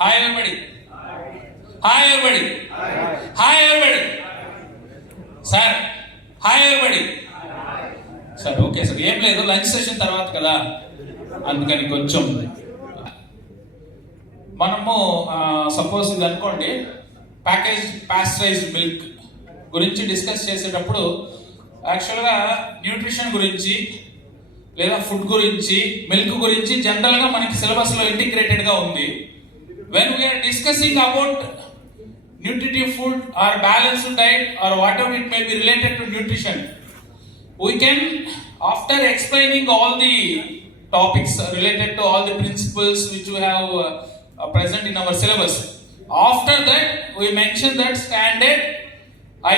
Hi everybody. Hi everybody. Hi everybody. Sir. Hi everybody. Sir okay sir, ఏం లేదు, lunch session తర్వాత కదా, అందుకని కొంచెం మనము సపోజ్ ఇది అనుకోండి, పాస్చరైజ్డ్ మిల్క్ గురించి డిస్కస్ చేసేటప్పుడు యాక్చువల్గా న్యూట్రిషన్ గురించి లేదా ఫుడ్ గురించి, మిల్క్ గురించి జనరల్గా మనకి సిలబస్లో ఇంటిగ్రేటెడ్గా ఉంది. When we are discussing about nutritive food or balanced diet or whatever it may be related to nutrition, we can, after explaining all the topics related to all the principles which we have present in our syllabus, after that we mention that standard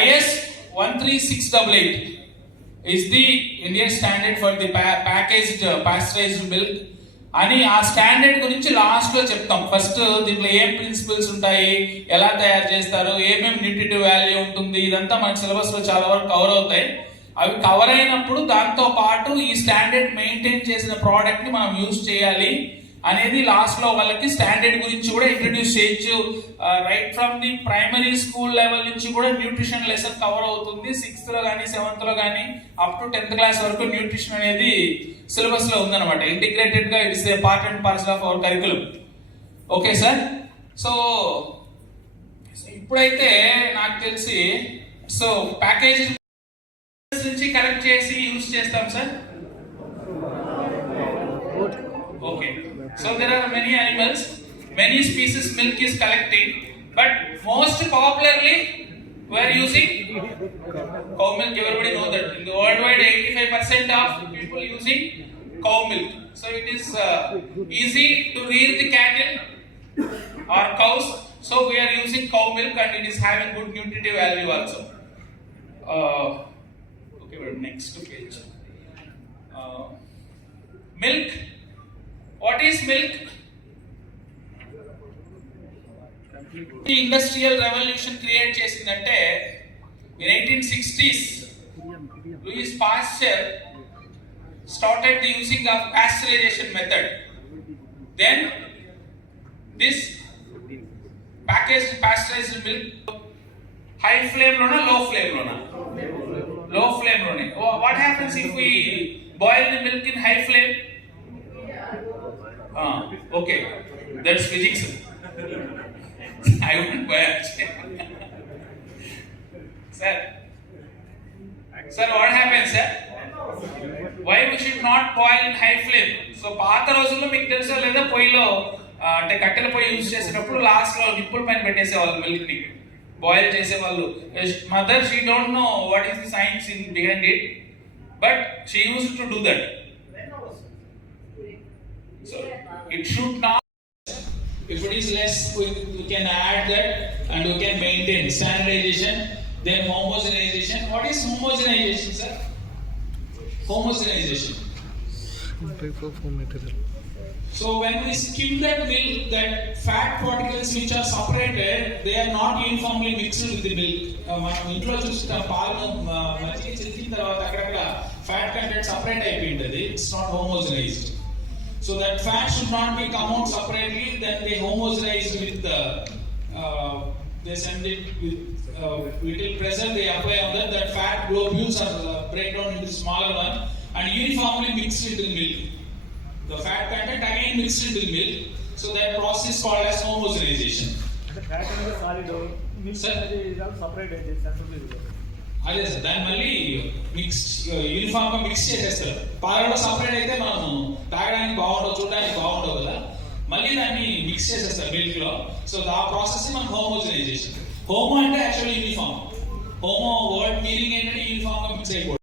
IS 13688 is the Indian standard for the packaged pasteurized milk అని ఆ స్టాండర్డ్ గురించి లాస్ట్ లో చెప్తాం. ఫస్ట్ దీంట్లో ఏం ప్రిన్సిపల్స్ ఉంటాయి, ఎలా తయారు చేస్తారు, ఏమేమి న్యూట్రిటివ్ వాల్యూ ఉంటుంది, ఇదంతా మన సిలబస్ లో చాలా వరకు కవర్ అవుతాయి. అవి కవర్ అయినప్పుడు దాంతో పాటు ఈ స్టాండర్డ్ మెయింటైన్ చేసిన ప్రోడక్ట్ ని మనం యూజ్ చేయాలి అనేది లాస్ట్ లో వాళ్ళకి స్టాండర్డ్ గురించి కూడా ఇంట్రడ్యూస్ చేయొచ్చు. Right from the primary school level నుంచి కూడా న్యూట్రిషన్ లెసన్ కవర్ అవుతుంది. 6th లో కానీ 7th లో కానీ అప్ టు 10th క్లాస్ వరకు న్యూట్రిషన్ అనేది సిలబస్ లో ఉందన్నమాట. ఇంటిగ్రేటెడ్ గా it's a part and parcel of our curriculum. Okay sir, so ఇప్పుడైతే నాకు తెలిసి సో ప్యాకేజ్ నుంచి కరెక్ట్ చేసి యూజ్ చేస్తాం sir. Okay, so there are many animals, many species milk is collecting, but most popularly we are using cow milk. Everybody know that in the worldwide 85% of people using cow milk. So it is easy to rear the cattle or cows, so we are using cow milk and it is having good nutritive value also. Okay, next page. Milk. What is milk? The industrial revolution create చేసిందంటే in 1860s Louis Pasteur started the using of pasteurization method. Then this packaged pasteurized milk high flame lona low flame lona? Low flame lona. What happens if we boil the milk in high flame? Okay, that's physics. I wouldn't buy it. Sir, what happens, sir? Why we should not boil in high flame? So, పాత రోజుల్లో మీకు తెలుసా లేదా, పొయ్యిలో అంటే కట్టెల పొయ్యి యూజ్ చేసేటప్పుడు లాస్ట్ లో నిప్పుల పైన పెట్టేసేవాళ్ళు మిల్క్ ని బాయిల్ చేసేవాళ్ళు. Mother she don't know what is the science in behind it, but she use to do that. So it should not, if it is less we can add that and we can maintain standardization, then homogenization. What is homogenization, sir? Homogenization. So when we skim that milk, that fat particles which are separated, they are not uniformly mixed with the milk. మనం ఇంట్లో చూస్తే పాలు మజ్జిగ చిలికిన తర్వాత అక్కడక్కడ fat content separate అయిపోయింది. It's not homogenized. So that fat should not be come out separately. Then they homogenize with they send it with little pressure. They apply on that. That fat globules are break down into smaller one and uniformly mixed into milk. The fat content again mixed into milk. So that process is called as homogenization. The fat and the solid milk is all separated. అదే సార్, దాన్ని మళ్ళీ mix uniform గా మిక్స్ చేసేస్తారు. పాలు కూడా సపరేట్ అయితే మనం తాగడానికి బాగుండవు, చూడడానికి బాగుండవు కదా, మళ్ళీ దాన్ని మిక్స్ చేసేస్తారు మిల్క్ లో. సో ఆ ప్రాసెస్ మనం హోమోజనైజేషన్. హోమో అంటే actually uniform. Homo word meaning ఏంటంటే యూనిఫామ్ గా మిక్స్ అయిపోవడం.